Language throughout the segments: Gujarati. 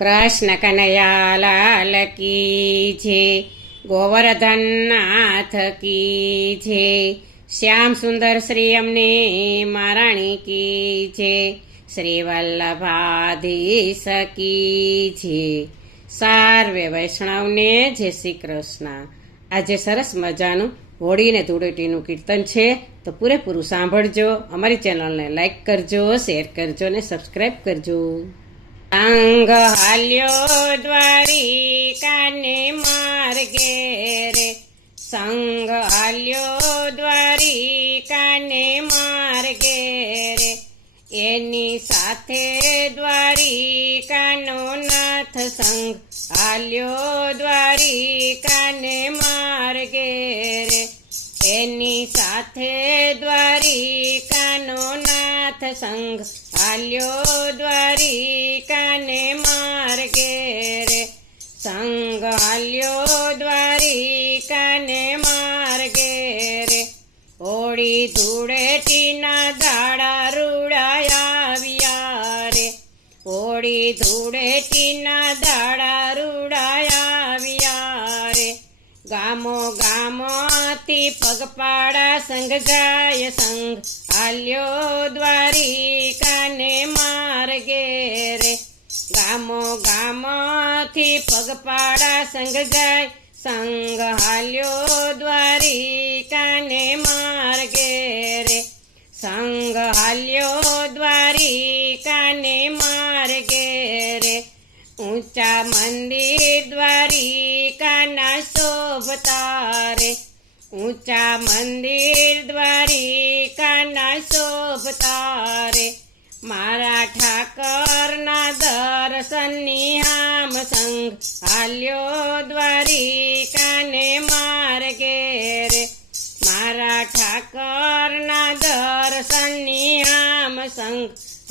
કૃષ્ણ કનૈયા લાલ કી છે, ગોવર્ધન નાથ કી છે, શ્યામ સુંદર શ્રી અમને મહારાણી કી છે, શ્રી વલ્લભાધીશ કી છે. સર્વે વૈષ્ણવને જય શ્રી કૃષ્ણ. આજે સરસ મજાનું હોળી ને ધૂળેટીનું કીર્તન છે, તો પૂરેપૂરું સાંભળજો. અમારી ચેનલને લાઈક કરજો, શેર કરજો ને સબસ્ક્રાઈબ કરજો. સંગ હાલ્યો દ્વારિકાને માર્ગે રે, સંગ હાલ્યો દ્વારિકાને માર્ગે રે, એની સાથે દ્વારિકાનો નાથ સંગ હાલ્યો દ્વારિકાને માર્ગે રે, એની સાથે દ્વારિકાનો નાથ સંગ હાલ્યો દ્વારિકાને માર્ગે રે, સંગ હાલ્યો દ્વારિકાને માર્ગે રે. હોળી ધૂળેટીના દાડા રૂડાયા આવ્યા રે, હોળી ધૂળેટીના દાડા રૂડાયા આવ્યા રે. ગામો ગામોથી પગપાળા સંગ જાય, સંગ હાલ્યો દ્વારિકાને માર્ગે રે. ગામો ગામોથી પગપાળા સંગ જાય, સંગ હાલ્યો દ્વારિકાને માર્ગે રે, સંગ હાલ્યો દ્વારિકાને માર્ગે રે. ઊંચા મંદિર દ્વારિકાના શોભતા રે, ઊંચા મંદિર દ્વારિકાના શોભતા રે. મારા ઠાકરના દર્શનની હામ સંગ હાલ્યો દ્વારિકાને માર્ગે રે, મારા ઠાકરના દર્શનની હામ સંગ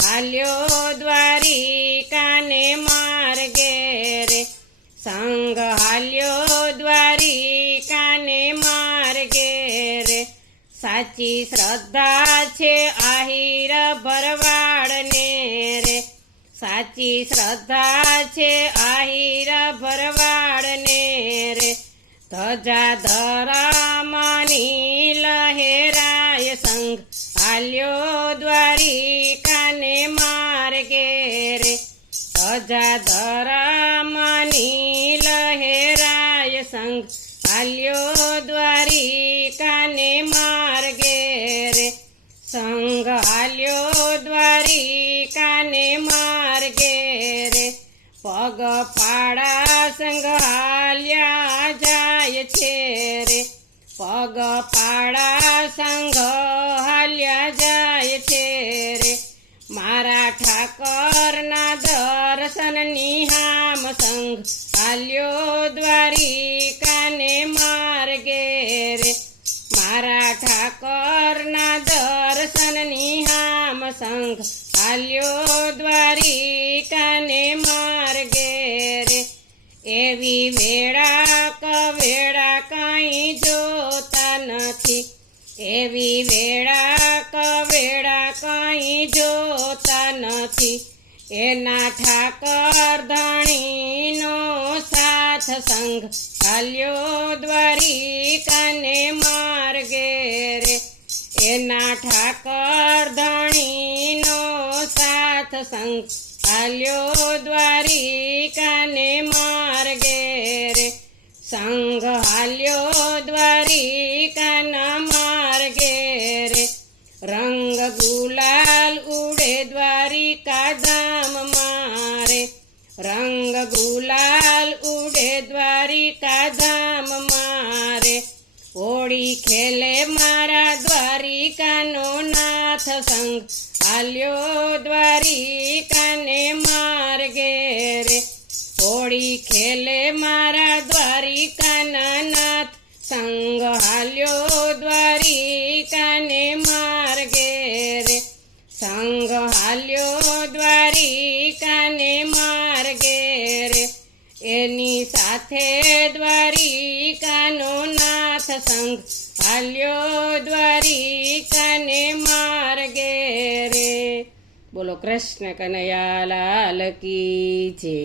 હાલ્યો દ્વારિકાને માર્ગે રે, સંગ હાલ્યો દ્વારિકાને માર્ગે રે. સાચી શ્રદ્ધા છે આહિર ભરવાડને રે, સાચી શ્રદ્ધા છે આહિર ભરવાડને રે. ધજા ધરામની લહેરાય સંગ હાલ્યો દ્વારિકાને માર્ગે રે, ધજા ધરામની લહેરાય સંગ હાલ્યો દ્વારિકાને માર્ગે રે, સંગ હાલ્યો દ્વારિકાને માર્ગે રે. પગ પાડા સંગ હાલ્યા જાય છે રે, પગ પાડા સંગ હાલ્યા જાય છે રે. મારા ઠાકરના દર્શનની હામ સંગ હાલ્યો દ્વારિકાને માર્ગે રે, મારા ઠાકરના દર્શનની હામ સંગ હાલ્યો દ્વારિકાને માર્ગે રે. એવી વેળા કવેળા કાંઈ જોતા નથી, એવી વેળા કવેળા કાંઈ જોતા નથી. એના ઠાકર ધણીનો સાથ સંગ હાલ્યો દ્વારિકાને માર્ગે રે, એના ઠાકર ધણીનો સાથ સંગ હાલ્યો દ્વારિકાને માર્ગે રે, સંગ હાલ્યો દ્વારિકાના માર્ગે રે. રંગ ગુલાલ ઉડે દ્વારિકા ધામ મારે, રંગ ગુલાલ ઉડે દ્વારિકા ધામ મારે. હોળી ખેલે મારા દ્વારિકાનો નાથ સંગ હાલ્યો દ્વારિકાને માર્ગે રે, હોળી ખેલે મારા દ્વારિકાના નાથ સંગ હાલ્યો દ્વારિકાને માર્ગે રે, સંગ હાલ્યો દ્વારિકાને માર્ગે રે. એની સાથે દ્વારિકાનો નાથ સંગ હાલ્યો દ્વારિકાને માર્ગે રે. બોલો કૃષ્ણ કનૈયા લાલ કી જય.